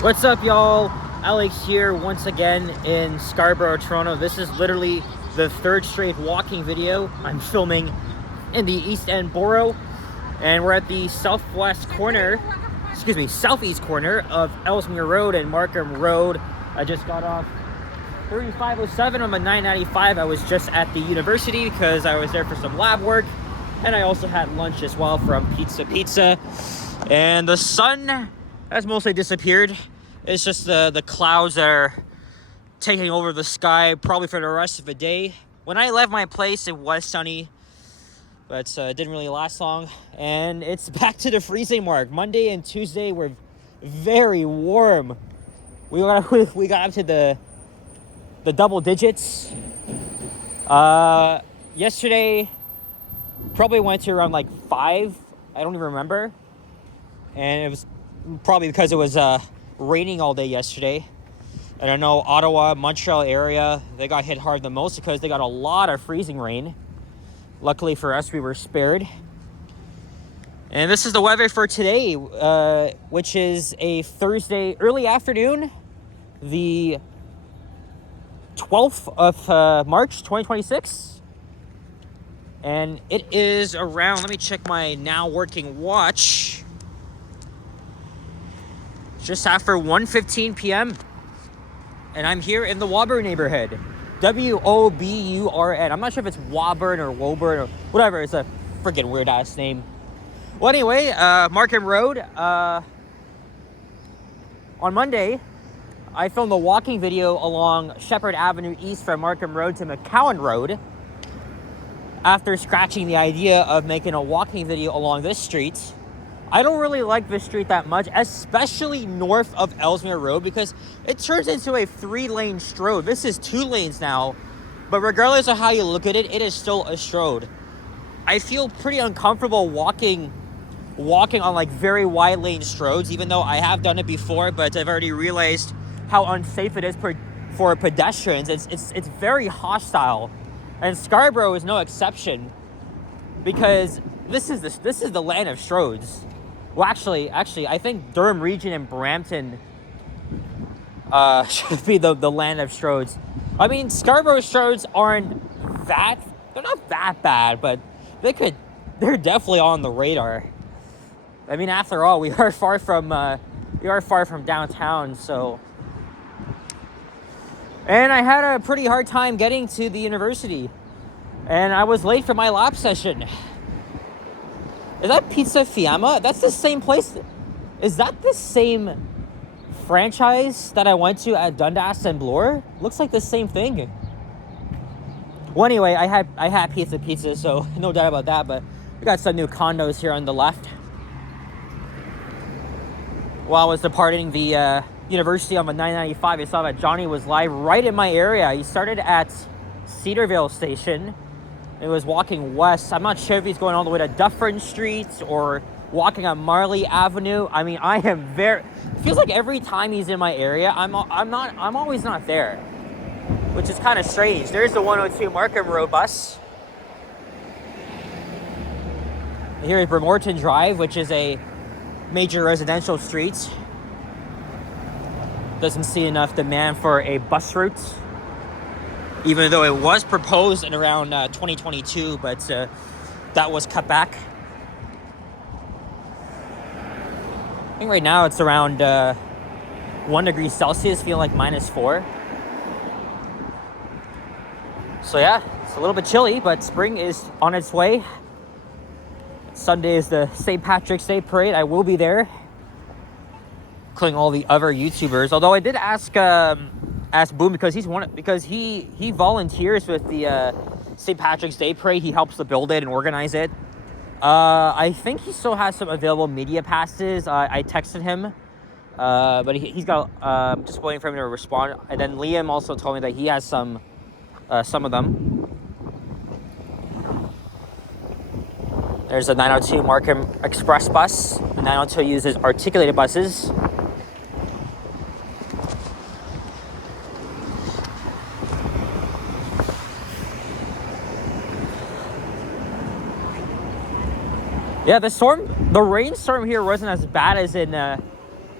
What's up, y'all? Alex here once again in Scarborough, Toronto. This is literally the third straight walking video I'm filming in the East End borough, and we're at the southeast corner of Ellesmere Road and Markham Road. I just got off 3507 on my 995. I was just at the university because I was there for some lab work, and I also had lunch as well from Pizza. And the sun has mostly disappeared. It's just the clouds that are taking over the sky probably for the rest of the day. When I left my place, it was sunny, but it didn't really last long. And it's back to the freezing mark. Monday and Tuesday were very warm. We got up to the double digits. Yesterday probably went to around like 5. I don't even remember. And it was probably because it was raining all day yesterday. And I know Ottawa, Montreal area, they got hit hard the most because they got a lot of freezing rain. Luckily for us, we were spared. And this is the weather for today, which is a Thursday early afternoon, the 12th of March 2026. And it is around, let me check my now working watch, just after 1:15 p.m. and I'm here in the Woburn neighborhood. Woburn. I'm not sure if it's Woburn or Woburn or whatever. It's a freaking weird ass name. Well, anyway, Markham Road. On Monday, I filmed a walking video along Shepherd Avenue East from Markham Road to McCowan Road. After scratching the idea of making a walking video along this street, I don't really like this street that much, especially north of Ellesmere Road, because it turns into a 3-lane stroad. This is 2 lanes now, but regardless of how you look at it, it is still a stroad. I feel pretty uncomfortable walking on like very wide lane stroads, even though I have done it before, but I've already realized how unsafe it is for pedestrians. It's very hostile, and Scarborough is no exception, because this is the land of stroads. Well, actually, I think Durham Region and Brampton should be the land of stroads. I mean, Scarborough stroads they're not that bad, but they're definitely on the radar. I mean, after all, we are far from downtown, so. And I had a pretty hard time getting to the university, and I was late for my lab session. Is that Pizza Fiamma? That's the same place. Is that the same franchise that I went to at Dundas and Bloor? Looks like the same thing. Well, anyway, I had pizza, so no doubt about that. But we got some new condos here on the left. While I was departing the university on the 995, I saw that Johnny was live right in my area. He started at Cedarville Station. It was walking west. I'm not sure if he's going all the way to Dufferin Street or walking on Marley Avenue. I mean, it feels like every time he's in my area, I'm always not there, which is kind of strange. There's the 102 Markham Road bus. Here is Bremerton Drive, which is a major residential street. Doesn't see enough demand for a bus route, even though it was proposed in around 2022, but that was cut back. I think right now it's around 1 degree Celsius, feeling like -4. So yeah, it's a little bit chilly, but spring is on its way. Sunday is the St. Patrick's Day parade. I will be there, including all the other YouTubers. Although I did ask Boom, because he volunteers with the St. Patrick's Day parade. He helps to build it and organize it. I think he still has some available media passes. I texted him, but he's got. Just waiting for him to respond. And then Liam also told me that he has some of them. There's a 902 Markham Express bus. The 902 uses articulated buses. Yeah, the rainstorm here wasn't as bad as in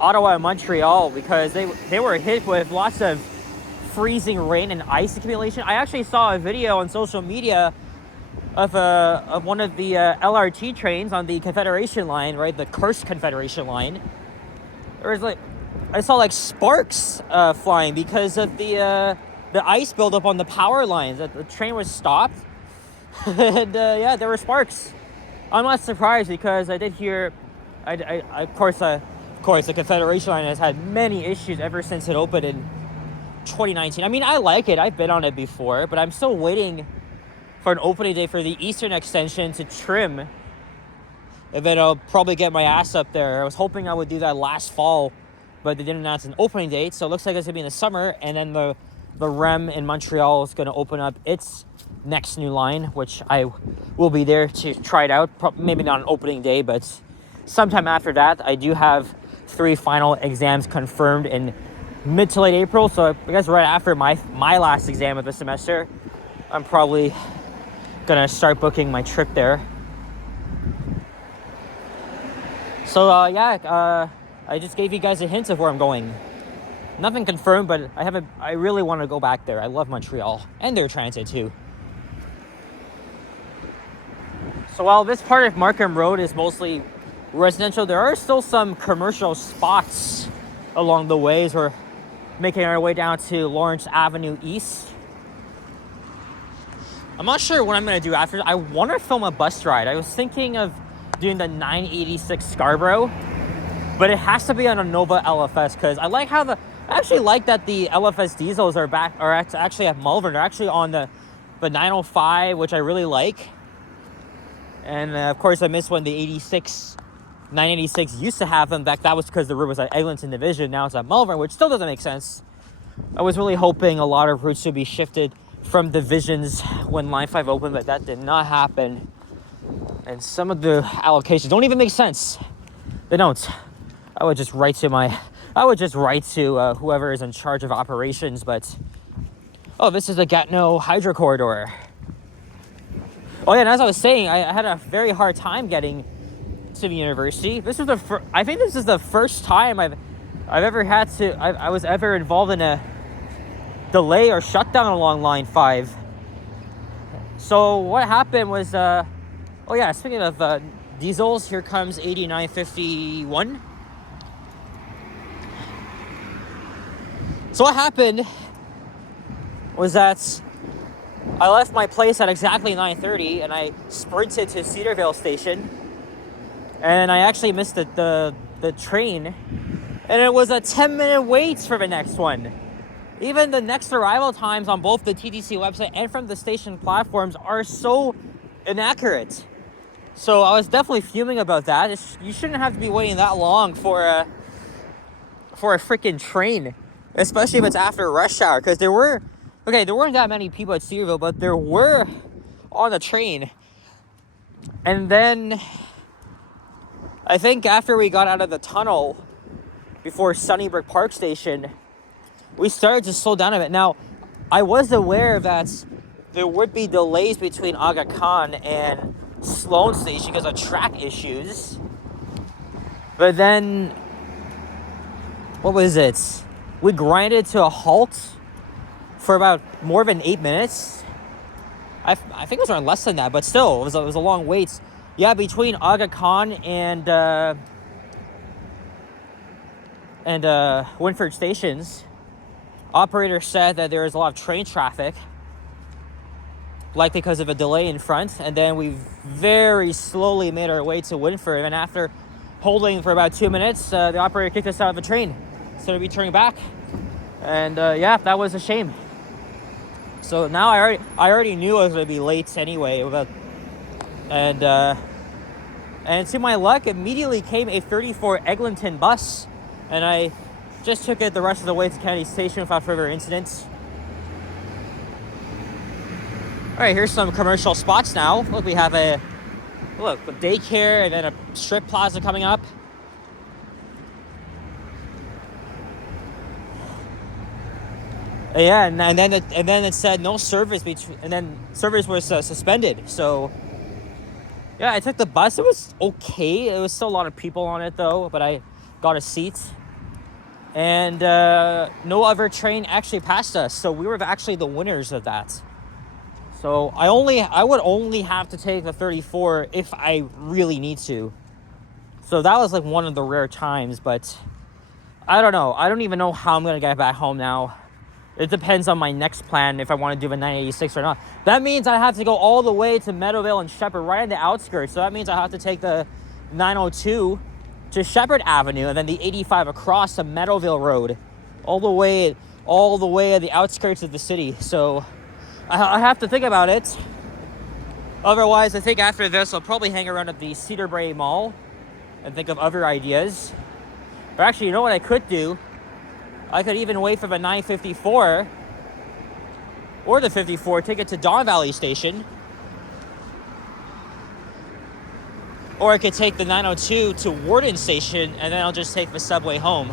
Ottawa and Montreal, because they were hit with lots of freezing rain and ice accumulation. I actually saw a video on social media of one of the LRT trains on the Confederation line, right, the cursed Confederation line. There was I saw sparks flying because of the ice buildup on the power lines. That the train was stopped, and yeah, there were sparks. I'm not surprised, because I did hear, of course, the Confederation line has had many issues ever since it opened in 2019. I mean, I like it. I've been on it before, but I'm still waiting for an opening day for the Eastern extension to trim. And then I'll probably get my ass up there. I was hoping I would do that last fall, but they didn't announce an opening date, so it looks like it's gonna be in the summer. And then the REM in Montreal is gonna open up its next new line, which I will be there to try it out. Maybe not an opening day, but sometime after that. I do have 3 final exams confirmed in mid to late April, so I guess right after my last exam of the semester, I'm probably gonna start booking my trip there. So I just gave you guys a hint of where I'm going. Nothing confirmed, but I really want to go back there. I love Montreal and their transit too. So while this part of Markham Road is mostly residential, there are still some commercial spots along the ways. We're making our way down to Lawrence Avenue East. I'm not sure what I'm going to do after. I want to film a bus ride. I was thinking of doing the 986 Scarborough, but it has to be on a Nova LFS, because I actually like that the LFS diesels are actually at Malvern. They're actually on the 905, which I really like. And of course, I miss when the 986 used to have them. That was because the route was at Eglinton Division. Now it's at Malvern, which still doesn't make sense. I was really hoping a lot of routes would be shifted from divisions when Line 5 opened, but that did not happen. And some of the allocations don't even make sense. They don't. I would just write to whoever is in charge of operations, but this is the Gatineau Hydro Corridor. Oh yeah, and as I was saying, I had a very hard time getting to the university. I think this is the first time I was ever involved in a delay or shutdown along Line 5. So what happened was, speaking of diesels, here comes 8951. So what happened was that I left my place at exactly 9:30, and I sprinted to Cedarvale Station, and I actually missed the train, and it was a 10-minute wait for the next one. Even the next arrival times on both the TTC website and from the station platforms are so inaccurate. So I was definitely fuming about that. You shouldn't have to be waiting that long for a freaking train, especially if it's after rush hour, because there weren't that many people at Cedarville, but there were on the train. And then I think after we got out of the tunnel before Sunnybrook Park Station, we started to slow down a bit. Now, I was aware that there would be delays between Aga Khan and Sloan Station because of track issues. But then, what was it? We grinded to a halt for about more than 8 minutes. I think it was around less than that, but still, it was a long wait. Yeah, between Aga Khan and Winford stations, operator said that there was a lot of train traffic, likely because of a delay in front. And then we very slowly made our way to Winford, and after holding for about 2 minutes, the operator kicked us out of the train instead of returning back. And that was a shame. So now I already knew I was going to be late anyway. And to my luck, immediately came a 34 Eglinton bus, and I just took it the rest of the way to Kennedy Station without further incidents. All right, here's some commercial spots now. Look, we have a daycare and then a strip plaza coming up. Yeah, and then it said no service between, and then service was suspended. So yeah, I took the bus. It was okay. It was still a lot of people on it though, but I got a seat. And no other train actually passed us. So we were actually the winners of that. So I would only have to take the 34 if I really need to. So that was like one of the rare times, but I don't know. I don't even know how I'm going to get back home now. It depends on my next plan if I want to do the 986 or not. That means I have to go all the way to Meadowvale and Shepherd, right on the outskirts. So that means I have to take the 902 to Shepherd Avenue and then the 85 across to Meadowvale Road, all the way at the outskirts of the city. So I have to think about it. Otherwise, I think after this, I'll probably hang around at the Cedar Brae Mall and think of other ideas. But actually, you know what I could do? I could even wait for the 954 or the 54, take it to Don Valley Station. Or I could take the 902 to Warden Station, and then I'll just take the subway home.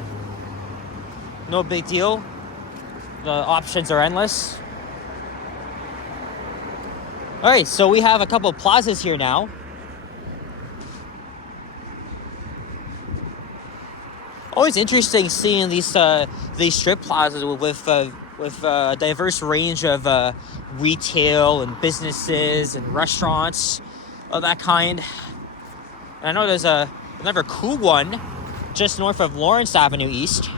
No big deal. The options are endless. All right, so we have a couple of plazas here now. Always interesting seeing these strip plazas with a diverse range of retail and businesses and restaurants of that kind. And I know there's another cool one just north of Lawrence Avenue East.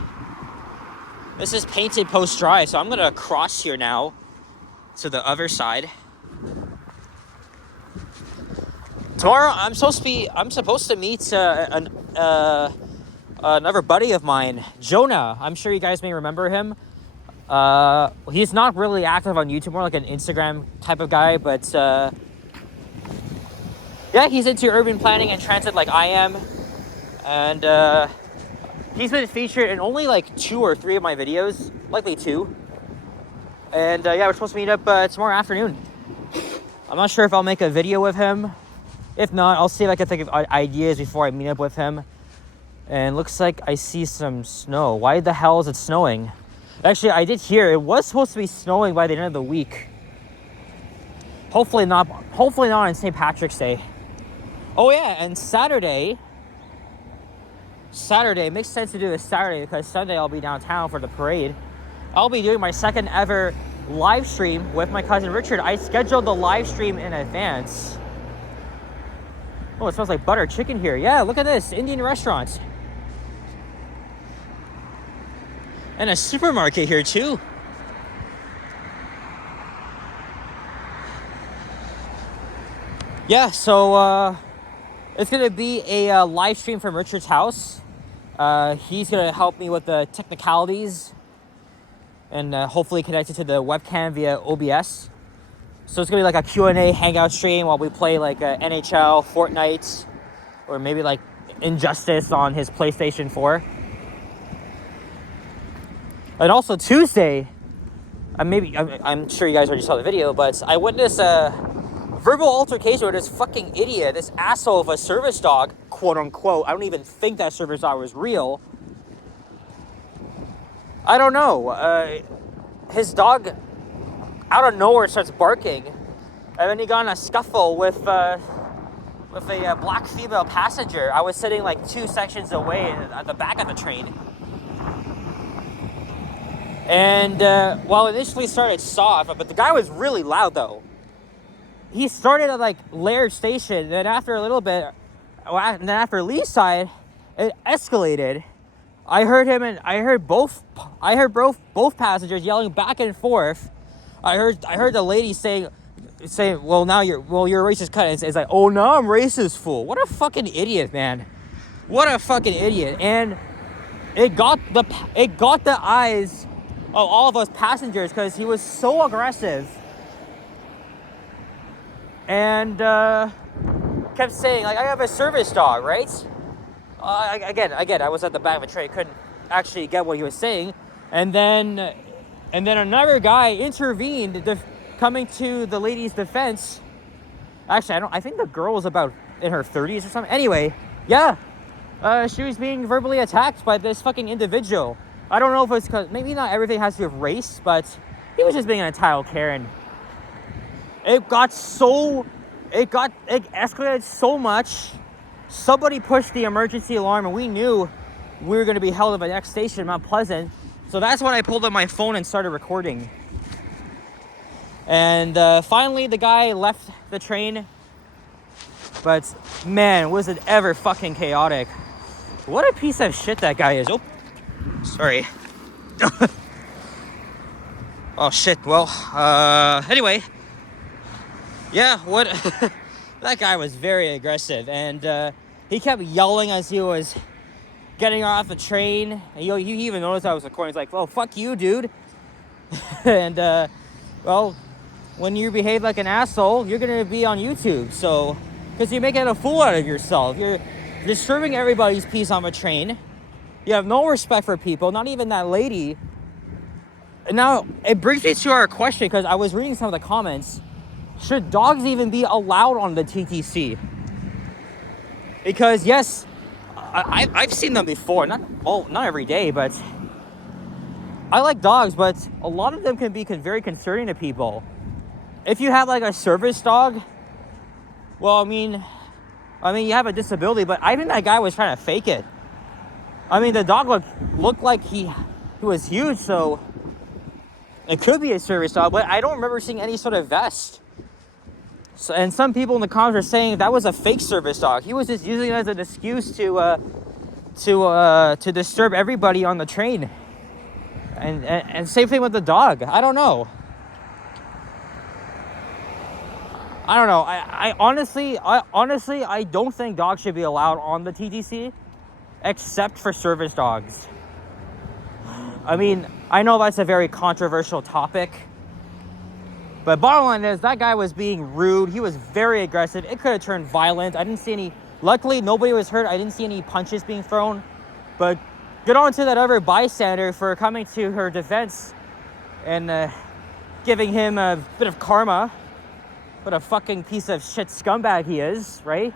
This is Painted Post Drive, so I'm gonna cross here now to the other side. Tomorrow I'm supposed to meet another buddy of mine, Jonah. I'm sure you guys may remember him. He's not really active on YouTube, more like an Instagram type of guy, but yeah, he's into urban planning and transit like I am. And he's been featured in only like 2 or 3 of my videos, likely 2. And yeah, we're supposed to meet up tomorrow afternoon. I'm not sure if I'll make a video with him. If not, I'll see if I can think of ideas before I meet up with him. And looks like I see some snow. Why the hell is it snowing? Actually, I did hear it was supposed to be snowing by the end of the week. Hopefully not on St. Patrick's Day. Oh yeah, and Saturday, it makes sense to do this Saturday because Sunday I'll be downtown for the parade. I'll be doing my second ever live stream with my cousin Richard. I scheduled the live stream in advance. Oh, it smells like butter chicken here. Yeah, look at this, Indian restaurant. And a supermarket here too. Yeah, so it's gonna be a live stream from Richard's house. He's gonna help me with the technicalities and hopefully connect it to the webcam via OBS. So it's gonna be like a Q&A hangout stream while we play like NHL, Fortnite, or maybe like Injustice on his PlayStation 4. And also Tuesday, I'm sure you guys already saw the video, but I witnessed a verbal altercation with this fucking idiot, this asshole of a service dog, quote unquote. I don't even think that service dog was real. I don't know. His dog out of nowhere starts barking, and then he got in a scuffle with a black female passenger. I was sitting like 2 sections away at the back of the train. And, well, initially started soft, but the guy was really loud, though. He started at, like, Laird Station, then after a little bit, and then after Lee's side, it escalated. I heard both passengers yelling back and forth. I heard the lady saying, well, now you're a racist cunt. It's like, oh, now I'm racist, fool. What a fucking idiot, man. What a fucking idiot. And it got the eyes of all of us passengers because he was so aggressive and kept saying, like, I have a service dog, right? Again, I was at the back of a train, couldn't actually get what he was saying, and then another guy intervened, coming to the lady's defense. Actually, I think the girl was about in her 30s or something. Anyway, yeah, she was being verbally attacked by this fucking individual. I don't know if it's because maybe not everything has to do with race, but he was just being an entitled Karen. It escalated so much. Somebody pushed the emergency alarm, and we knew we were going to be held at the next station, Mount Pleasant. So that's when I pulled up my phone and started recording. And finally, the guy left the train. But man, was it ever fucking chaotic. What a piece of shit that guy is. Oh, sorry. Oh shit, well, anyway. Yeah, what... That guy was very aggressive, and he kept yelling as he was getting off the train. And you even noticed I was recording. He's like, "Oh, fuck you, dude." And well, when you behave like an asshole, you're gonna be on YouTube. So, because you're making a fool out of yourself, you're disturbing everybody's peace on the train. You have no respect for people, not even that lady. And now it brings me to our question, because I was reading some of the comments. Should dogs even be allowed on the TTC? Because yes, I've seen them before. Not every day, but I like dogs. But a lot of them can be very concerning to people. If you have like a service dog, well, I mean, you have a disability. But I think that guy was trying to fake it. I mean, the dog looked like he was huge, so it could be a service dog. But I don't remember seeing any sort of vest. So, and some people in the comments are saying that was a fake service dog. He was just using it as an excuse to disturb everybody on the train. And same thing with the dog. I don't know. I honestly, I don't think dogs should be allowed on the TTC, except for service dogs. I mean, I know that's a very controversial topic. But bottom line is, that guy was being rude. He was very aggressive. It could have turned violent. I didn't see any... Luckily, nobody was hurt. I didn't see any punches being thrown. But good on to that other bystander for coming to her defense and giving him a bit of karma. What a fucking piece of shit scumbag he is, right?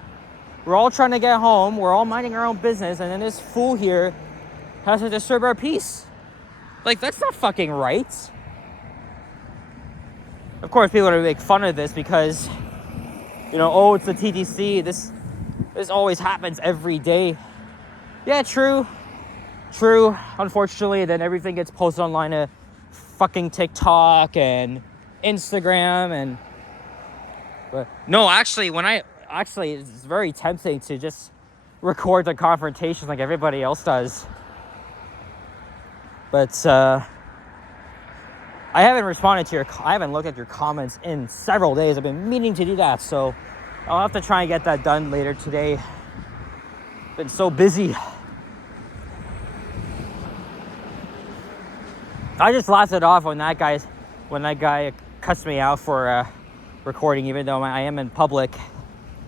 We're all trying to get home. We're all minding our own business. And then this fool here has to disturb our peace. Like, that's not fucking right. Of course, people are going to make fun of this because, you know, oh, it's the TTC. This always happens every day. Yeah, true. Unfortunately, then everything gets posted online to fucking TikTok and Instagram but no, actually, it's very tempting to just record the confrontations like everybody else does. But I haven't responded to I haven't looked at your comments in several days. I've been meaning to do that, so I'll have to try and get that done later today. Been so busy. I just laughed it off when that guy cussed me out for recording, even though I am in public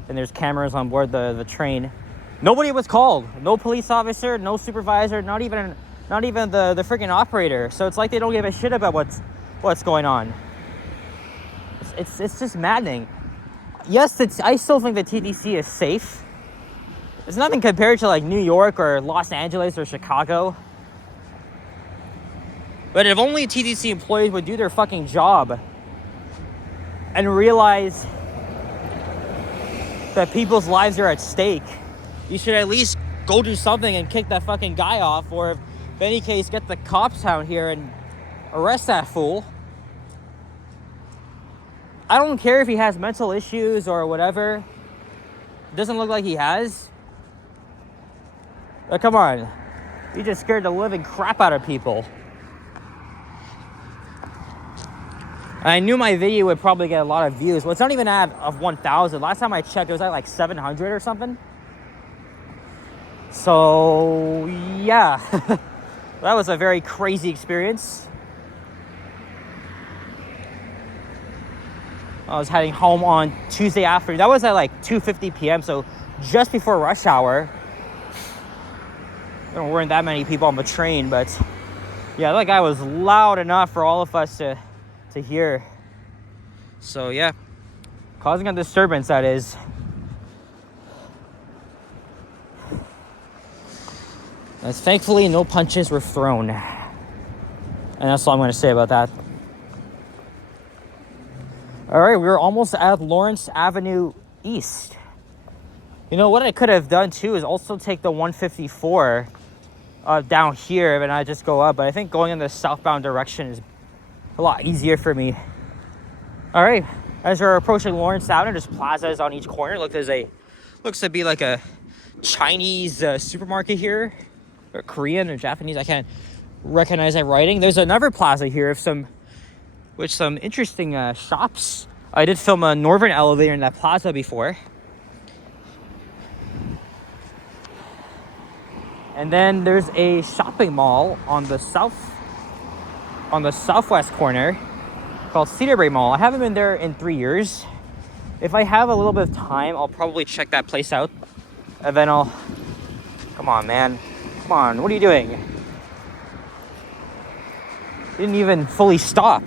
and there's cameras on board the train. Nobody was called. No police officer, no supervisor, not even the freaking operator. So it's like they don't give a shit about what's going on. It's just maddening. Yes, I still think the TTC is safe. It's nothing compared to like New York or Los Angeles or Chicago. But if only TTC employees would do their fucking job and realize that people's lives are at stake, you should at least go do something and kick that fucking guy off, or if any case, get the cops out here and arrest that fool. I don't care if he has mental issues or whatever. It doesn't look like he has. But come on. You just scared the living crap out of people. I knew my video would probably get a lot of views. Well, it's not even at 1,000. Last time I checked, it was at like 700 or something. So, yeah. That was a very crazy experience. I was heading home on Tuesday afternoon. That was at like 2:50 p.m., so just before rush hour. There weren't that many people on the train, but yeah, that guy was loud enough for all of us to hear. So yeah, causing a disturbance, that is. As thankfully, no punches were thrown. And that's all I'm going to say about that. All right, we're almost at Lawrence Avenue East. You know, what I could have done, too, is also take the 154 down here, and I just go up. But I think going in the southbound direction is a lot easier for me. All right, as we're approaching Lawrence Avenue, there's plazas on each corner. Look, looks to be like a Chinese supermarket here, or Korean or Japanese. I can't recognize that writing. There's another plaza here with some interesting shops. I did film a northern elevator in that plaza before. And then there's a shopping mall on the southwest corner called Cedarbrae Mall. I haven't been there in 3 years. If I have a little bit of time, I'll probably check that place out. And then come on, man. Come on, what are you doing? You didn't even fully stop.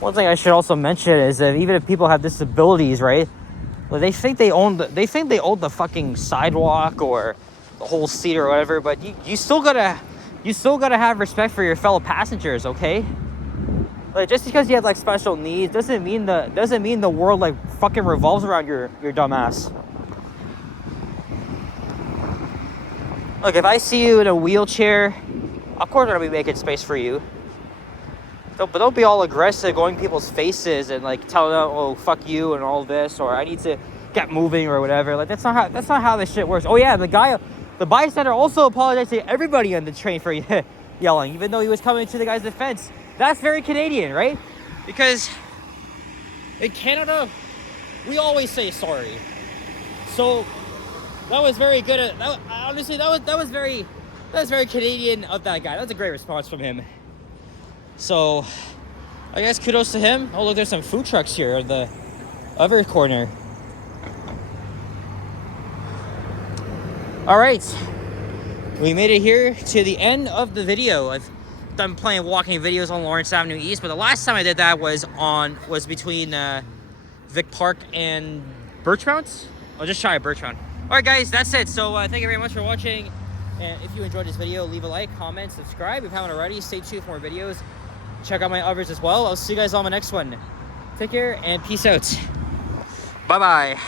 One thing I should also mention is that even if people have disabilities, right? Well, they think they own the fucking sidewalk or the whole seat or whatever, but you still gotta have respect for your fellow passengers, okay? Like, just because you have like special needs doesn't mean the world like fucking revolves around your dumb ass. Look, if I see you in a wheelchair, of course I'm gonna be making space for you. But don't be all aggressive going in people's faces and like telling them, oh, fuck you and all this, or I need to get moving or whatever. Like, that's not how this shit works. Oh yeah, the bystander also apologized to everybody on the train for yelling, even though he was coming to the guy's defense. That's very Canadian, right? Because in Canada, we always say sorry. So that was very good. Honestly, that was very Canadian of that guy. That was a great response from him. So, I guess kudos to him. Oh, look, there's some food trucks here in the other corner. All right, we made it here to the end of the video. I've done plenty of walking videos on Lawrence Avenue East, but the last time I did that was between Vic Park and Birchmount. I'll just try Birchmount. All right, guys, that's it. So, thank you very much for watching. And if you enjoyed this video, leave a like, comment, subscribe. If you haven't already, stay tuned for more videos. Check out my others as well. I'll see you guys on the next one. Take care and peace out. Bye-bye.